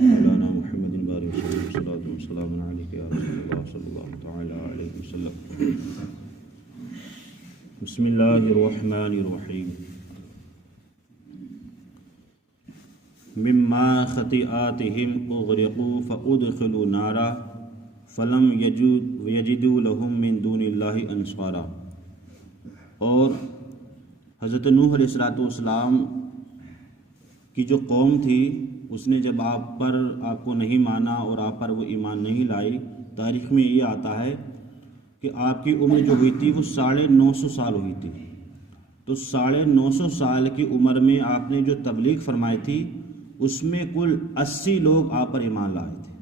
مولانا محمد بارک صلاۃ والسلام علیک یا رسول اللہ صلی اللہ تعالی علیہ وسلم۔ بسم اللہ الرحمن الرحیم۔ مما خطیئاتہم اغرقوا فادخلوا نارا فلم یجدوا لهم من دون اللہ انصارا۔ اور حضرت نوح علیہ السلام کی جو قوم تھی اس نے جب آپ کو نہیں مانا اور آپ پر وہ ایمان نہیں لائی، تاریخ میں یہ آتا ہے کہ آپ کی عمر جو ہوئی تھی وہ 950 سال ہوئی تھی۔ تو 950 سال کی عمر میں آپ نے جو تبلیغ فرمائی تھی اس میں کل 80 لوگ آپ پر ایمان لائے تھے۔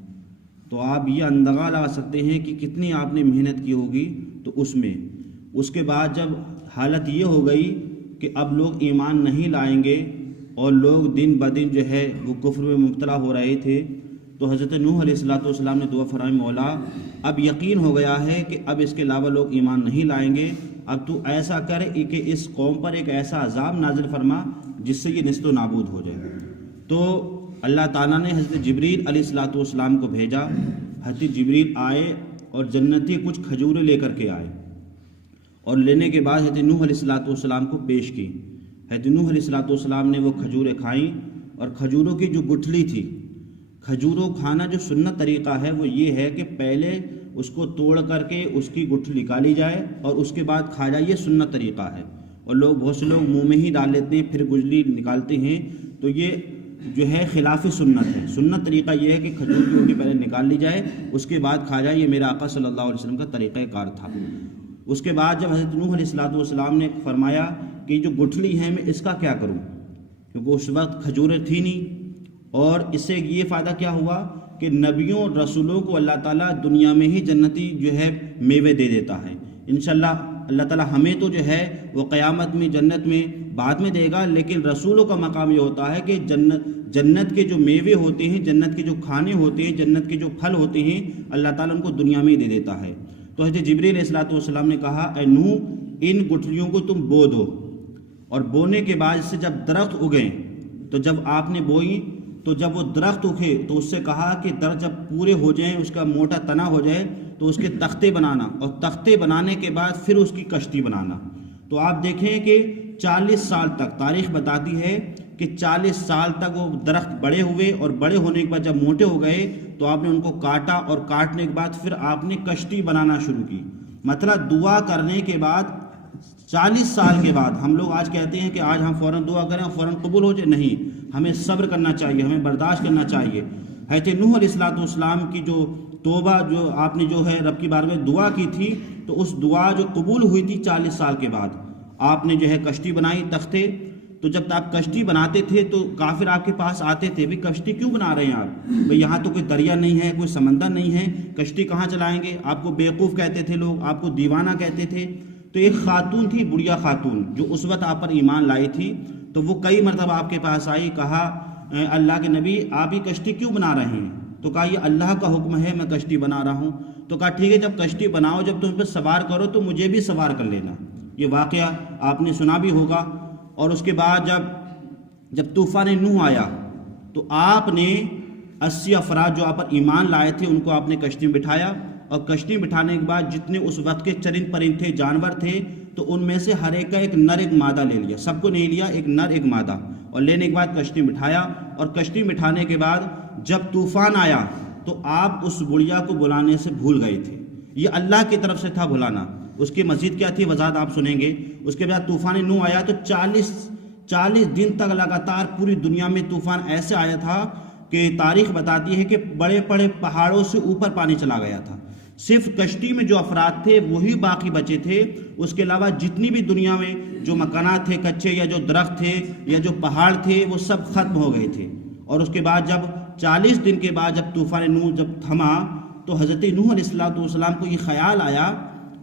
تو آپ یہ اندازہ لگا سکتے ہیں کہ کتنی آپ نے محنت کی ہوگی۔ تو اس کے بعد جب حالت یہ ہو گئی کہ اب لوگ ایمان نہیں لائیں گے اور لوگ دن بدن جو ہے وہ کفر میں مبتلا ہو رہے تھے، تو حضرت نوح علیہ السلام نے دعا فرمائی، مولا اب یقین ہو گیا ہے کہ اب اس کے علاوہ لوگ ایمان نہیں لائیں گے، اب تو ایسا کر کہ اس قوم پر ایک ایسا عذاب نازل فرما جس سے یہ نیست و نابود ہو جائے۔ تو اللہ تعالیٰ نے حضرت جبریل علیہ السلام کو بھیجا۔ حضرت جبریل آئے اور جنتی کچھ کھجوریں لے کر کے آئے، اور لینے کے بعد حضرت نوح علیہ السلام کو پیش کی۔ حضرت نوح علیہ السلام نے وہ کھجوریں کھائیں، اور کھجوروں کی جو گٹھلی تھی، کھجوروں کھانا جو سنت طریقہ ہے وہ یہ ہے کہ پہلے اس کو توڑ کر کے اس کی گٹھلی نکالی جائے اور اس کے بعد کھایا جائے، یہ سنت طریقہ ہے۔ اور بہت سے لوگ منہ میں ہی ڈال لیتے ہیں پھر گٹھلی نکالتے ہیں، تو یہ جو ہے خلاف سنت ہے۔ سنت طریقہ یہ ہے کہ کھجور کی گٹھلی پہلے نکال لی جائے، اس کے بعد کھا جائے۔ یہ میرا آقا صلی اللہ علیہ وسلم کا طریقہ کار تھا۔ اس کے بعد جب حضرت نوح علیہ السلام نے فرمایا کہ جو گٹھلی ہے میں اس کا کیا کروں، کیونکہ اس وقت کھجوریں تھی نہیں، اور اس سے یہ فائدہ کیا ہوا کہ نبیوں اور رسولوں کو اللہ تعالیٰ دنیا میں ہی جنتی جو ہے میوے دے دیتا ہے۔ انشاءاللہ اللہ تعالیٰ ہمیں تو جو ہے وہ قیامت میں جنت میں بعد میں دے گا، لیکن رسولوں کا مقام یہ ہوتا ہے کہ جنت کے جو میوے ہوتے ہیں، جنت کے جو کھانے ہوتے ہیں، جنت کے جو پھل ہوتے ہیں، اللہ تعالیٰ ان کو دنیا میں ہی دے دیتا ہے۔ تو حضرت جبریل علیہ السلام نے کہا، اے نوح ان گٹھلیوں کو تم بو دو، اور بونے کے بعد اس سے جب درخت اگیں، تو جب آپ نے بوئی تو جب وہ درخت اگے تو اس سے کہا کہ درخت جب پورے ہو جائیں، اس کا موٹا تنا ہو جائے تو اس کے تختے بنانا، اور تختے بنانے کے بعد پھر اس کی کشتی بنانا۔ تو آپ دیکھیں کہ 40 سال تک تاریخ بتاتی ہے کہ 40 سال تک وہ درخت بڑے ہوئے، اور بڑے ہونے کے بعد جب موٹے ہو گئے تو آپ نے ان کو کاٹا، اور کاٹنے کے بعد پھر آپ نے کشتی بنانا شروع کی۔ مطلب دعا کرنے کے بعد 40 سال کے بعد، ہم لوگ آج کہتے ہیں کہ آج ہم فوراً دعا کریں اور فوراً قبول ہو جائے، نہیں، ہمیں صبر کرنا چاہیے، ہمیں برداشت کرنا چاہیے۔ حضرت نوح علیہ السلام کی جو توبہ جو آپ نے جو ہے رب کی بارگاہ میں دعا کی تھی، تو اس دعا جو قبول ہوئی تھی 40 سال کے بعد، آپ نے جو ہے کشتی بنائی، تختے۔ تو جب آپ کشتی بناتے تھے تو کافر آپ کے پاس آتے تھے، بھی کشتی کیوں بنا رہے ہیں آپ؟ بھئی یہاں تو کوئی دریا نہیں ہے، کوئی سمندر نہیں ہے، کشتی کہاں چلائیں گے؟ آپ کو بیوقوف کہتے تھے لوگ، آپ کو دیوانہ کہتے تھے۔ تو ایک خاتون تھی، بڑھیا خاتون، جو اس وقت آپ پر ایمان لائی تھی، تو وہ کئی مرتبہ آپ کے پاس آئی، کہا اللہ کے نبی آپ یہ کشتی کیوں بنا رہے ہیں؟ تو کہا یہ اللہ کا حکم ہے، میں کشتی بنا رہا ہوں۔ تو کہا ٹھیک ہے، جب کشتی بناؤ، جب تم پہ سوار کرو تو مجھے بھی سوار کر لینا۔ یہ واقعہ آپ نے سنا بھی ہوگا۔ اور اس کے بعد جب طوفان نوح آیا تو آپ نے 80 افراد جو آپ پر ایمان لائے تھے ان کو آپ نے کشتی میں بٹھایا، اور کشتی بٹھانے کے بعد جتنے اس وقت کے چرند پرند تھے، جانور تھے، تو ان میں سے ہر ایک کا ایک نر ایک مادہ لے لیا، سب کو نہیں لیا، ایک نر ایک مادہ، اور لینے کے بعد کشتی بٹھایا۔ اور کشتی بٹھانے کے بعد جب طوفان آیا تو آپ اس بڑھیا کو بلانے سے بھول گئے تھے، یہ اللہ کی طرف سے تھا بلانا۔ اس کی مزید کیا تھی وضاحت آپ سنیں گے۔ اس کے بعد طوفان نوح آیا تو 40 دن تک لگاتار پوری دنیا میں طوفان ایسے آیا تھا کہ تاریخ بتاتی ہے کہ بڑے بڑے پہاڑوں سے اوپر پانی چلا گیا تھا۔ صرف کشتی میں جو افراد تھے وہی باقی بچے تھے، اس کے علاوہ جتنی بھی دنیا میں جو مکانات تھے کچے، یا جو درخت تھے یا جو پہاڑ تھے، وہ سب ختم ہو گئے تھے۔ اور اس کے بعد جب 40 دن کے بعد جب طوفان نوح جب تھما تو حضرت نوح علیہ السلام کو یہ خیال آیا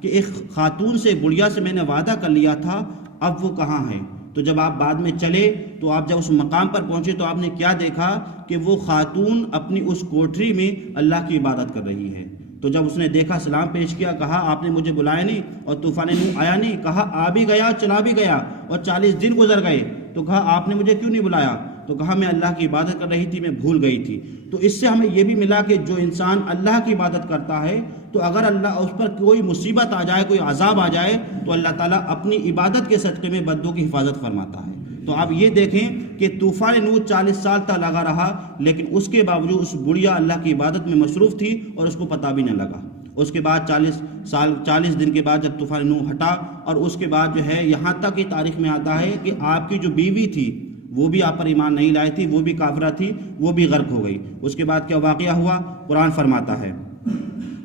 کہ ایک خاتون سے، بڑھیا سے میں نے وعدہ کر لیا تھا، اب وہ کہاں ہے؟ تو جب آپ بعد میں چلے تو آپ جب اس مقام پر پہنچے تو آپ نے کیا دیکھا کہ وہ خاتون اپنی اس کوٹری میں اللہ کی عبادت کر رہی ہے۔ تو جب اس نے دیکھا، سلام پیش کیا، کہا آپ نے مجھے بلایا نہیں، اور طوفان نوح آیا نہیں، کہا آ بھی گیا چلا بھی گیا، اور 40 دن گزر گئے، تو کہا آپ نے مجھے کیوں نہیں بلایا؟ تو کہا میں اللہ کی عبادت کر رہی تھی، میں بھول گئی تھی۔ تو اس سے ہمیں یہ بھی ملا کہ جو انسان اللہ کی عبادت کرتا ہے تو اگر اللہ اس پر کوئی مصیبت آ جائے، کوئی عذاب آ جائے، تو اللہ تعالیٰ اپنی عبادت کے صدقے میں بندوں کی حفاظت فرماتا ہے۔ تو آپ یہ دیکھیں کہ طوفان نوح 40 سال تک لگا رہا، لیکن اس کے باوجود اس بڑھیا اللہ کی عبادت میں مصروف تھی اور اس کو پتہ بھی نہ لگا۔ اس کے بعد 40 دن کے بعد جب طوفان نوح ہٹا، اور اس کے بعد جو ہے یہاں تک کی تاریخ میں آتا ہے کہ آپ کی جو بیوی تھی وہ بھی آپ پر ایمان نہیں لائی تھی، وہ بھی کافرہ تھی، وہ بھی غرق ہو گئی۔ اس کے بعد کیا واقعہ ہوا؟ قرآن فرماتا ہے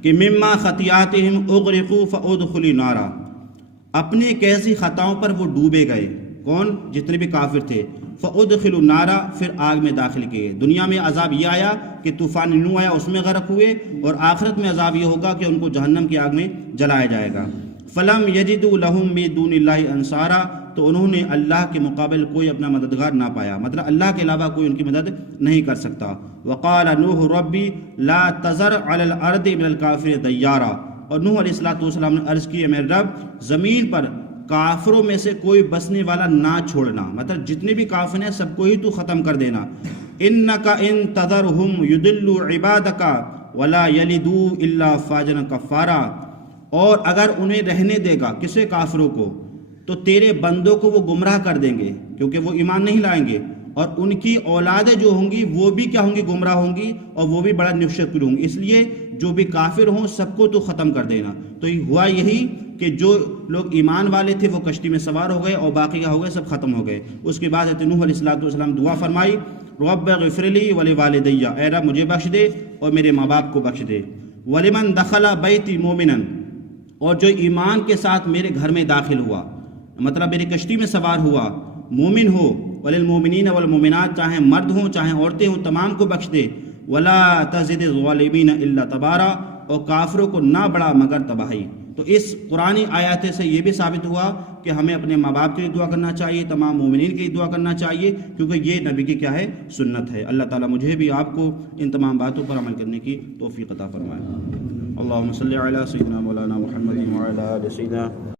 کہ مما خطیاتہم اغرقوا فادخلوا نارا، اپنے کیسی خطاؤں پر وہ ڈوبے گئے۔ کون؟ جتنے بھی کافر تھے۔ فادخلوا نارا، پھر آگ میں داخل کیے۔ دنیا میں عذاب یہ آیا کہ طوفان نوح آیا، اس میں غرق ہوئے، اور آخرت میں عذاب یہ ہوگا کہ ان کو جہنم کی آگ میں جلایا جائے گا۔ فلم یجدوا لہم من دون اللہ انصارا، تو انہوں نے اللہ کے مقابل کوئی اپنا مددگار نہ پایا، مطلب اللہ کے علاوہ کوئی ان کی مدد نہیں کر سکتا۔ وقال نوح ربی لا تذر علی الارض من الکافرین دیارا، اور نوح علیہ السلام نے عرض کی، میرے رب زمین پر کافروں میں سے کوئی بسنے والا نہ چھوڑنا، مطلب جتنے بھی کافر ہیں سب کو ہی تو ختم کر دینا۔ انک ان تذرہم یضلوا عبادک ولا یلدوا الا فاجرا کفارا، اور اگر انہیں رہنے دے گا، کسے؟ کافروں کو، تو تیرے بندوں کو وہ گمراہ کر دیں گے، کیونکہ وہ ایمان نہیں لائیں گے، اور ان کی اولادیں جو ہوں گی وہ بھی کیا ہوں گی؟ گمراہ ہوں گی، اور وہ بھی بڑا نشکر ہوں گی۔ اس لیے جو بھی کافر ہوں سب کو تو ختم کر دینا۔ تو ہوا یہی کہ جو لوگ ایمان والے تھے وہ کشتی میں سوار ہو گئے، اور باقی کیا ہو گئے؟ سب ختم ہو گئے۔ اس کے بعد حضرت نوح علیہ السلام دعا فرمائی، رب اغفر لی ولوالدی، اے رب مجھے بخش دے اور میرے ماں باپ کو بخش دے۔ ولمن دخل بیتی مومنا، اور جو ایمان کے ساتھ میرے گھر میں داخل ہوا، مطلب میری کشتی میں سوار ہوا، مومن ہو، وللمومنین والمومنات، چاہے مرد ہوں چاہے عورتیں ہوں، تمام کو بخش دے۔ ولا تزد الظالمین الا تبارا، اور کافروں کو نہ بڑھا مگر تباہی۔ تو اس قرآنی آیات سے یہ بھی ثابت ہوا کہ ہمیں اپنے ماں باپ کے لیے دعا کرنا چاہیے، تمام مومنین کے لیے دعا کرنا چاہیے، کیونکہ یہ نبی کی کیا ہے؟ سنت ہے۔ اللہ تعالیٰ مجھے بھی آپ کو ان تمام باتوں پر عمل کرنے کی توفیق عطا فرمائے۔ اللہم صلی علی سیدنا مولانا محمد وعلی آل سیدنا